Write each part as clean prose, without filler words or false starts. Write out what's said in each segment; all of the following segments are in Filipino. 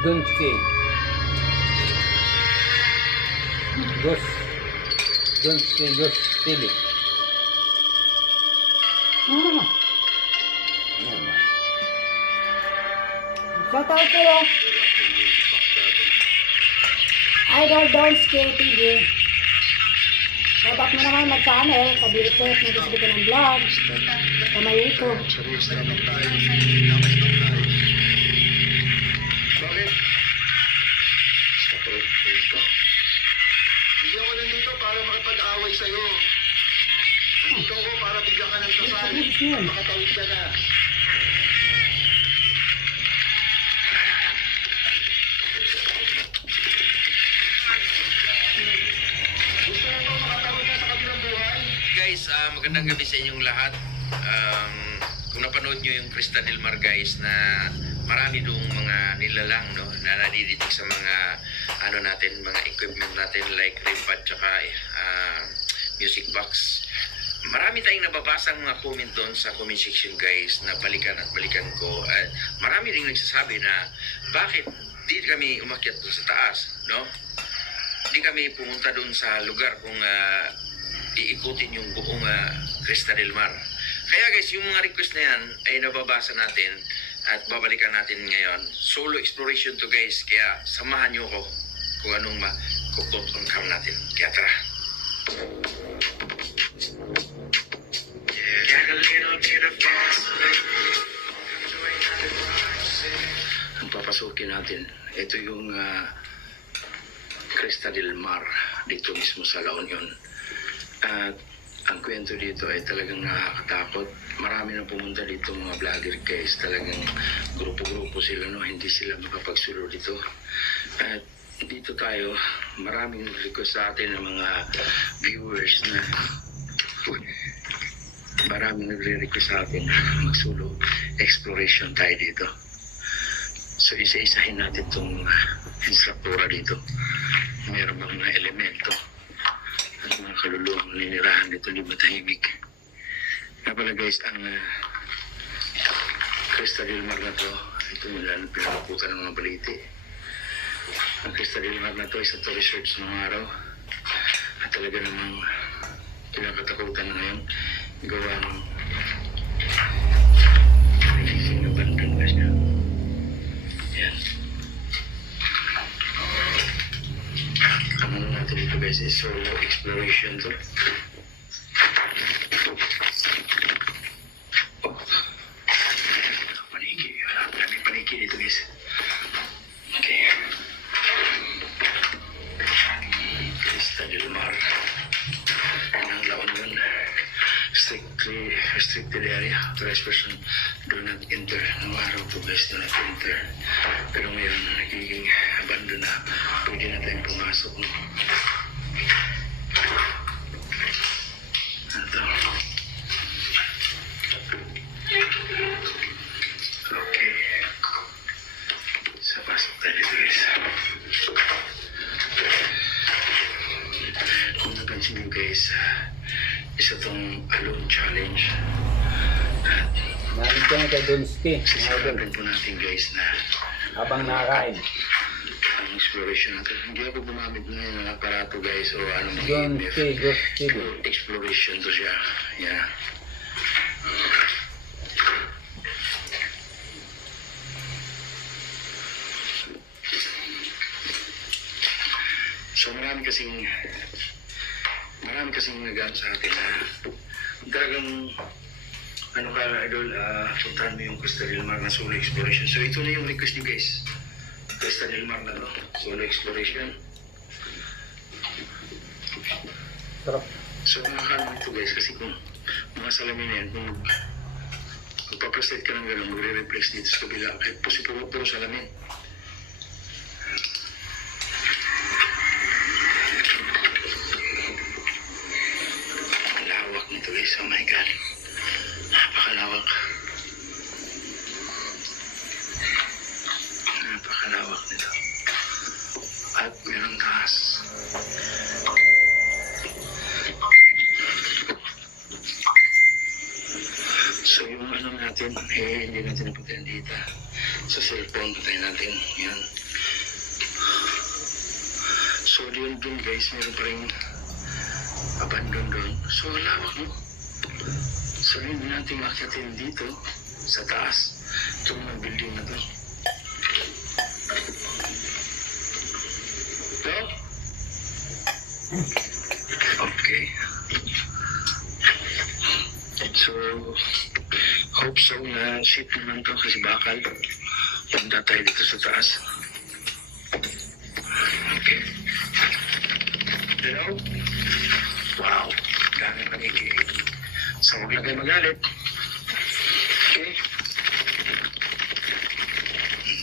Donski. Donski, Tili. Shout out kayo. Idol Donski TV. Shout out mo naman mag-channel. Kabirit-birit na gusto ko ng vlog. Sa may YouTube. Hindi ako nandito para makipag-away sa'yo. Nandito ako para bigyan ka ng kasal. Makatawid ka na. Gusto mo ba makatawid na sa kabilang buhay? Guys, magandang gabi sa inyong lahat. Kung napanood nyo yung Crista Del Mar guys, na marami doong mga nilalang, no, na nadiditig sa mga natin, mga equipment natin like rimpa at saka music box. Marami tayong nababasang mga comment doon sa comment section guys na balikan at balikan ko. Marami ring nagsasabi na bakit di kami umakyat doon sa taas, no? Di kami pumunta doon sa lugar kung iikutin yung buong Crista Del Mar. Kaya guys, yung mga request na yan ay nababasa natin at babalikan natin ngayon. Solo exploration to guys, kaya samahan nyo ko kung anong makukot ang cam natin. Kaya tara! Ang papasukin natin, ito yung Crista Del Mar, dito mismo sa La Union. At ang kwento dito ay talagang nakakatakot. Marami na pumunta dito mga vlogger guys. Talagang grupo-grupo sila, no? Hindi sila makapagsulo dito. At dito tayo, maraming request sa atin ng mga viewers na maraming nagre-request sa atin magsulo exploration tayo dito. So isa-isahin natin itong instruktura dito. Meron mga elemento at mga kaluluwang ninirahan dito, di matahimik. Kaya pala guys, ang Crystal Del Mar na to, ito nila pinaputan ng mga baliti. Ang Crystal Del Mar na to, isa to research ng araw. At talaga namang kinakatakutan na ngayon. Gawa ng releasing ng bandang guys niya. Yan. Ang ano natin dito guys is solo exploration to. Paniki dito guys. Okay. Crystal Del Mar. Ang laon dun. Strictly restricted area. Authorized person do not enter. Ang araw po guys, do not enter. Pero ngayon, nagiging abandon na. Pwede na tayong pumasok. No? Ito. Okay. Sa pasok tayo dito guys. Kung napansin nyo guys, isa tong alone challenge. At Namin ko kay Donski. sisarapin po natin guys na Habang nakakain. ang exploration natin. Hindi ako gumamit ngayon ng aparato guys o anong Donski, Donski. Pure exploration to siya. Yeah. So marami kasing nagaan sa atin na talagang ano ka idol, puntahan mo yung Crystal Del Mar na solo exploration. So ito na yung request niyo guys. Crystal Del Mar na to, solo exploration. Sarap. So nakakaano ito guys kasi kung mga salamin na yan, kung magpaprostrate ka ng gano'n, magre-replace dito sa kabila, kahit puro salamin. Ang lawak nito guys, oh my god. Napakalawak. Napakalawak nito. At merong taas. So yung ano natin, hindi natin napagyan dito. Sa cellphone, patayin natin. Yan. So dun guys, meron pa rin abandon doon. So lawak no? So hindi natin makyatin dito sa taas. Itong mga building na to. Ito? Okay. So, hope so na safe naman to kasi bakal. Punta tayo dito sa taas. Okay. Hello? Wow. Dami paniki. So, huwag lang kayo magalit. Okay.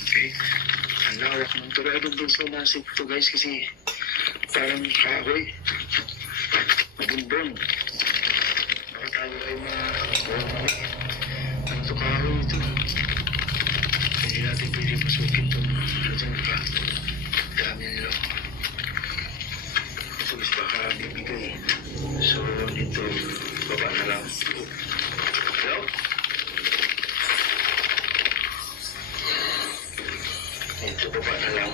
Okay. Ang lawak ng to. Pero doon sa nasip to guys kasi parang kahoy. Mabumbong. Baka tayo ay ang tukaro ito. Hindi natin pwede pasukin itong pa. Dami nila. So, baka bibigay. So, dito, baba na lang. Hello? Dito, baba na lang.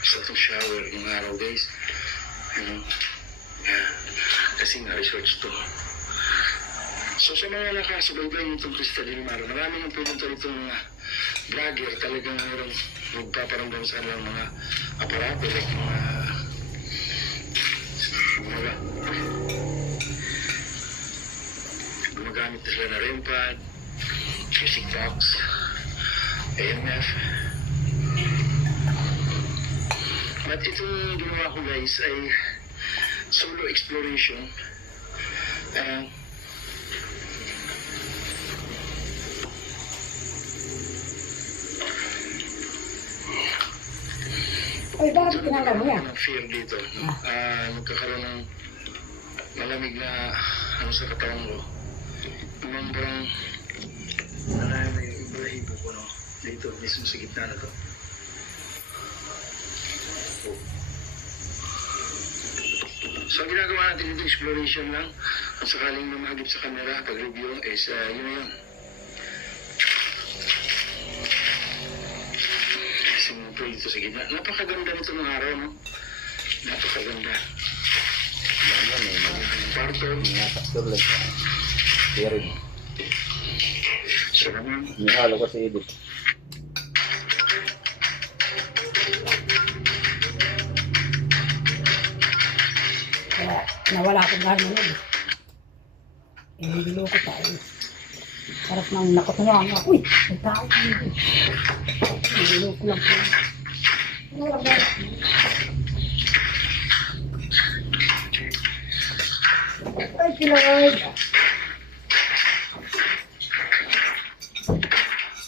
Sa itong shower ng araw guys. Ano? Kasi nga research to. So sa mga nakasubaybay itong Crystal Del Mar, marami nang pumunta rito mga vlogger. Talagang mayroong magpaparamdam sa kanilang mga aparato like mga gumagamit na sila na REM pad, music box, AMF. At itong ginawa ko guys ay solo exploration. Ay, bakit pinanggal mo yan? Ng fear dito. Magkakaroon ng malamig na ano sa katawan ko. Yung parang nalayan na yung balahibo ko, no? Dito, mismo sa gitna na to. So, ang ginagawa natin dito, exploration lang. At sakaling mamagip sa camera, pag-review, is yun na yun. Simuntol dito sa gitna. Napakaganda nito ng araw, no? Napakaganda. Yan yan eh. Ang kwarto, Mga faktor lang siya. Pero sa naman. nihalo ko si Edith. Kaya nawala ko gano'n nun. Inililo ko tayo. Parang nang nakatuwa nga. Uy, may tao ka nito. Inililo ko lang po. Wala ba? Ay, kilawag.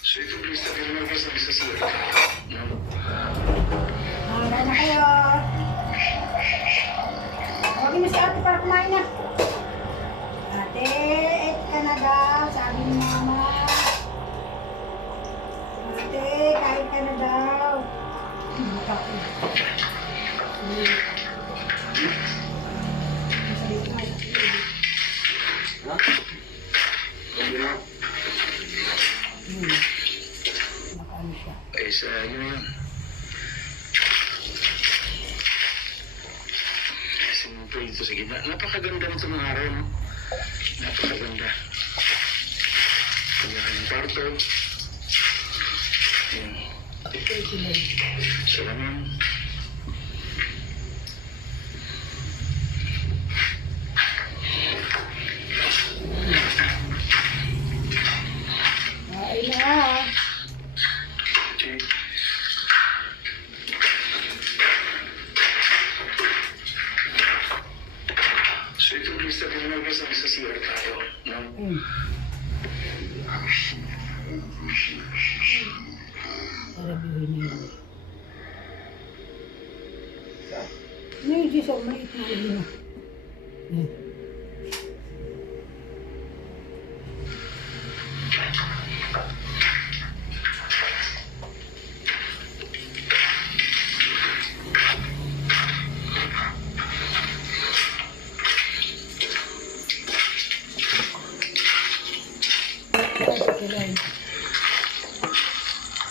So ito, please, tabi naman ka sa bisasira. Hanay na kayo. Tawagin mo si ate para kumain na. Ate, eat ka na daw. Sabi ni mama. Ate, kain ka na daw. Ha? Nakaano siya. Is, yun na yun. Simuntol dito sa gitna. Napakaganda nito ng araw, no? Napakaganda. Ang kwarto. Yan. Sa naman. Kain na. Okay. So ito, please, tabi naman ka sa bisasira tayo. No? Para bihin niya yun. Ngayon siya sa maliit na ulo na.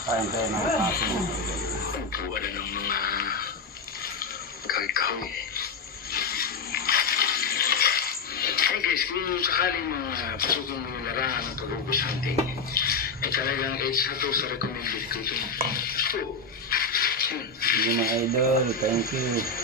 Kain tayo ng aso. Upuan na ng mga kahoy-kahoy. Hey guys, kung sakaling mga pasukong mga larangan ng pag-ubos hunting, ay talagang edge na to sa recommended ko ito. Oh, Sige mga idol, thank you.